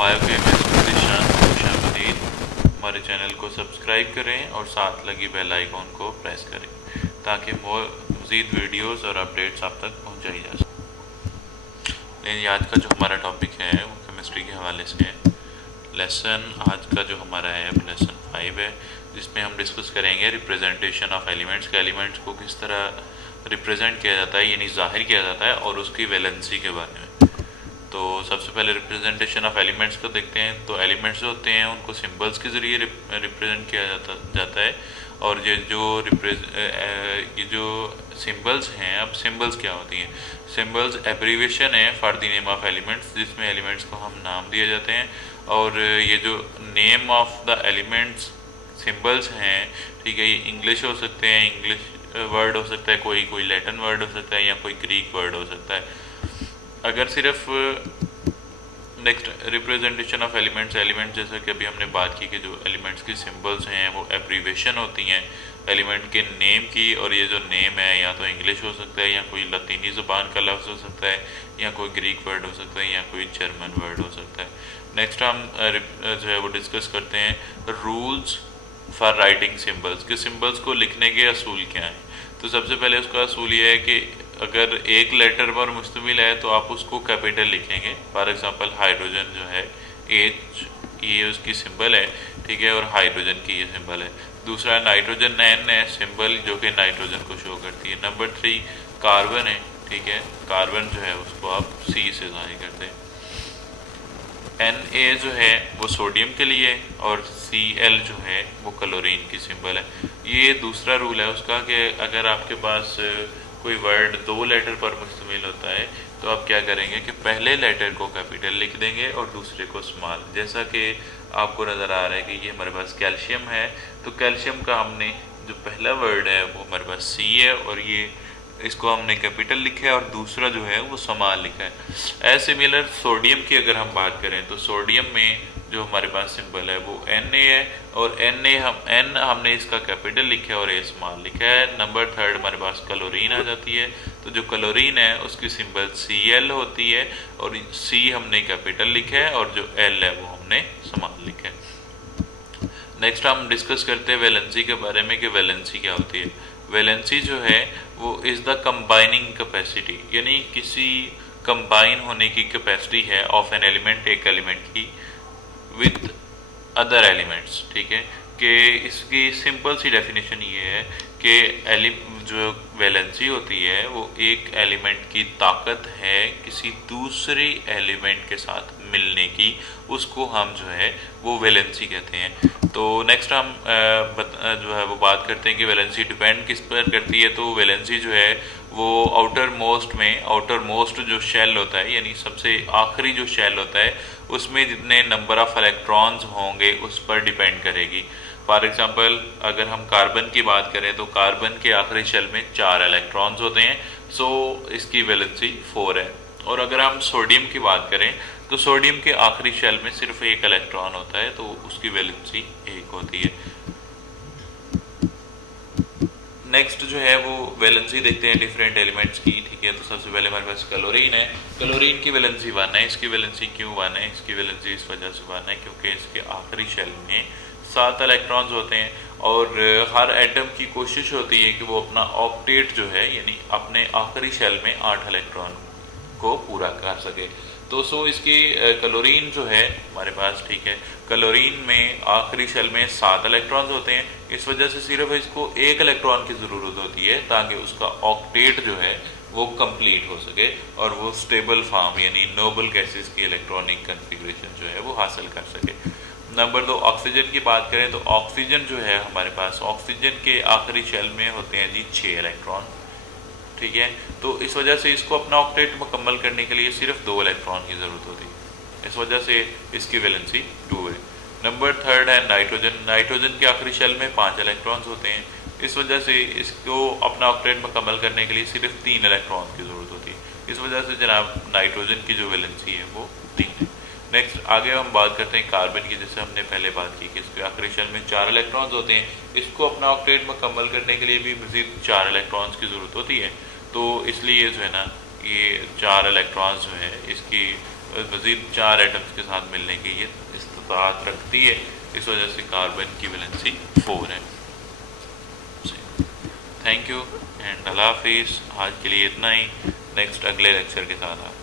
Biochemist Dishant खुशामदीद। हमारे channel को subscribe करें और साथ लगी बेल आइकॉन को प्रेस करें ताकि मज़ीद वीडियोस और अपडेट्स आप तक पहुंचाई जा सकें। लेकिन आज का जो हमारा टॉपिक है वो केमिस्ट्री के हवाले से है। लेसन आज का जो हमारा है लेसन 5 है, जिसमें हम डिस्कस करेंगे रिप्रेजेंटेशन ऑफ एलिमेंट्स के एलिमेंट्स को किस तरह रिप्रेजेंट किया जाता है, यानी जाहिर किया जाता है, और उसकी वैलेंसी के बारे में। तो सबसे पहले रिप्रेजेंटेशन ऑफ एलिमेंट्स को देखते हैं। तो एलिमेंट्स जो होते हैं उनको सिंबल्स के ज़रिए रिप्रेजेंट किया जाता है। और ये जो सिंबल्स हैं, अब सिंबल्स क्या होती हैं? सिंबल्स एब्रीविएशन है for the name of elements, जिसमें एलिमेंट्स को हम नाम दिए जाते हैं। और ये जो name of the elements symbols हैं, ठीक है, ये इंग्लिश हो सकते हैं, इंग्लिश वर्ड हो सकता है, कोई लैटिन वर्ड हो सकता है, या कोई ग्रीक वर्ड हो सकता है। अगर सिर्फ नेक्स्ट रिप्रेजेंटेशन ऑफ एलिमेंट्स जैसा कि अभी हमने बात की कि जो एलिमेंट्स की सिंबल्स हैं वो एब्रीविएशन होती हैं एलिमेंट के नेम की। और ये जो नेम है या तो इंग्लिश हो सकता है, या कोई लतीनी ज़ुबान का लफ्ज़ हो सकता है, या कोई ग्रीक वर्ड हो सकता है, या कोई जर्मन वर्ड हो सकता है। नेक्स्ट हम जो है वो डिस्कस करते हैं रूल्स फॉर राइटिंग सिंबल्स, कि सिंबल्स को लिखने के असूल क्या हैं। तो सबसे पहले उसका असूल ये है कि अगर एक लेटर पर मुश्तमिल है तो आप उसको कैपिटल लिखेंगे। फॉर एग्जांपल हाइड्रोजन जो है H, ये उसकी सिंबल है, ठीक है, और हाइड्रोजन की ये सिंबल है। दूसरा नाइट्रोजन N है सिंबल, जो कि नाइट्रोजन को शो करती है। नंबर 3 कार्बन है, ठीक है, कार्बन जो है उसको आप C से जाहिर करते हैं। Na जो है वो सोडियम के लिए, और Cl जो है वो क्लोरीन की सिंबल है। ये दूसरा रूल है उसका कि अगर आपके पास कोई वर्ड 2 लेटर पर मुश्तमिल होता है तो आप क्या करेंगे कि पहले लेटर को कैपिटल लिख देंगे और दूसरे को स्मॉल। जैसा कि आपको नज़र आ रहा है कि ये हमारे पास कैल्शियम है, तो कैल्शियम का हमने जो पहला वर्ड है वो हमारे पास C है, और ये इसको हमने कैपिटल लिखा है, और दूसरा जो है वो स्मॉल लिखा है। एज सिमिलर सोडियम की अगर हम बात करें तो सोडियम में जो हमारे पास सिंबल है वो Na है, और N हमने इसका कैपिटल लिखा है और A स्मॉल लिखा है। नंबर 3 हमारे पास क्लोरीन आ जाती है। तो जो क्लोरीन है उसकी सिंबल Cl होती है, और C हमने कैपिटल लिखा है, और जो L है वो हमने स्मॉल लिखा है। नेक्स्ट हम डिस्कस करते हैं वैलेंसी के बारे में कि वैलेंसी क्या होती है। वैलेंसी जो है वो इज़ द कंबाइनिंग कैपेसिटी, यानी किसी कंबाइन होने की कैपेसिटी है ऑफ एन एलिमेंट, एक एलिमेंट की, विद अदर एलिमेंट्स, ठीक है। कि इसकी सिंपल सी डेफिनेशन ये है कि जो वैलेंसी होती है वो एक एलिमेंट की ताकत है किसी दूसरे एलिमेंट के साथ मिलने की, उसको हम जो है वो वैलेंसी कहते हैं। तो नेक्स्ट हम जो है वो बात करते हैं कि वैलेंसी डिपेंड किस पर करती है। तो वैलेंसी जो है वो आउटर मोस्ट जो शेल होता है, यानी सबसे आखिरी जो शेल होता है, उसमें जितने नंबर ऑफ इलेक्ट्रॉन्स होंगे उस पर डिपेंड करेगी। फॉर एग्जांपल अगर हम कार्बन की बात करें तो कार्बन के आखिरी शेल में 4 इलेक्ट्रॉन्स होते हैं, सो इसकी वैलेंसी 4 है। और अगर हम सोडियम की बात करें तो सोडियम के आखिरी शेल में सिर्फ 1 इलेक्ट्रॉन होता है, तो उसकी वैलेंसी 1 होती है। नेक्स्ट जो है वो वैलेंसी देखते हैं डिफरेंट एलिमेंट्स की, ठीक है। तो सबसे पहले हमारे पास क्लोरीन है। क्लोरीन की वैलेंसी 1 है। इसकी वैलेंसी क्यों 1 है? इसकी वैलेंसी इस वजह से 1 है क्योंकि इसके आखिरी शेल में 7 इलेक्ट्रॉन्स होते हैं, और हर एटम की कोशिश होती है कि वो अपना ऑक्टेट जो है, यानी अपने आखिरी शेल में 8 इलेक्ट्रॉन को पूरा कर सके। तो सो इसकी क्लोरीन जो है हमारे पास, ठीक है, क्लोरीन में आखिरी शेल में 7 इलेक्ट्रॉन्स होते हैं। इस वजह से सिर्फ इसको 1 इलेक्ट्रॉन की ज़रूरत होती है ताकि उसका ऑक्टेट जो है वो कंप्लीट हो सके और वो स्टेबल फॉर्म, यानी नोबल गैसेस की इलेक्ट्रॉनिक कन्फिग्रेशन जो है वो हासिल कर सके। नंबर 2 ऑक्सीजन की बात करें तो ऑक्सीजन जो है हमारे पास, ऑक्सीजन के आखिरी शेल में होते हैं जी 6 इलेक्ट्रॉन, ठीक है। तो इस वजह से इसको अपना ऑक्टेट मुकम्मल करने के लिए सिर्फ 2 इलेक्ट्रॉन की ज़रूरत होती है। इस वजह से इसकी वैलेंसी 2 है। नंबर 3 है नाइट्रोजन। नाइट्रोजन के आखिरी शेल में 5 इलेक्ट्रॉन्स होते हैं। इस वजह से इसको अपना ऑक्टेट मुकम्मल करने के लिए सिर्फ 3 इलेक्ट्रॉन की ज़रूरत होती है। इस वजह से जनाब नाइट्रोजन की जो वैलेंसी है वो 3 है। नेक्स्ट आगे हम बात करते हैं कार्बन की, जैसे हमने पहले बात की कि इसके आखिरी शेल में 4 इलेक्ट्रॉन्स होते हैं। इसको अपना ऑक्टेट मुकम्मल करने के लिए भी मज़ीद 4 इलेक्ट्रॉन्स की ज़रूरत होती है। तो इसलिए जो है ना, ये 4 इलेक्ट्रॉन्स जो है इसकी मज़ीद 4 एटम्स के साथ मिलने की ये इस्तात रखती है, इस वजह से कार्बन की वैलेंसी 4 है। थैंक यू एंड अल्लाह हाफिज़। आज के लिए इतना ही, नेक्स्ट अगले लेक्चर के साथ आप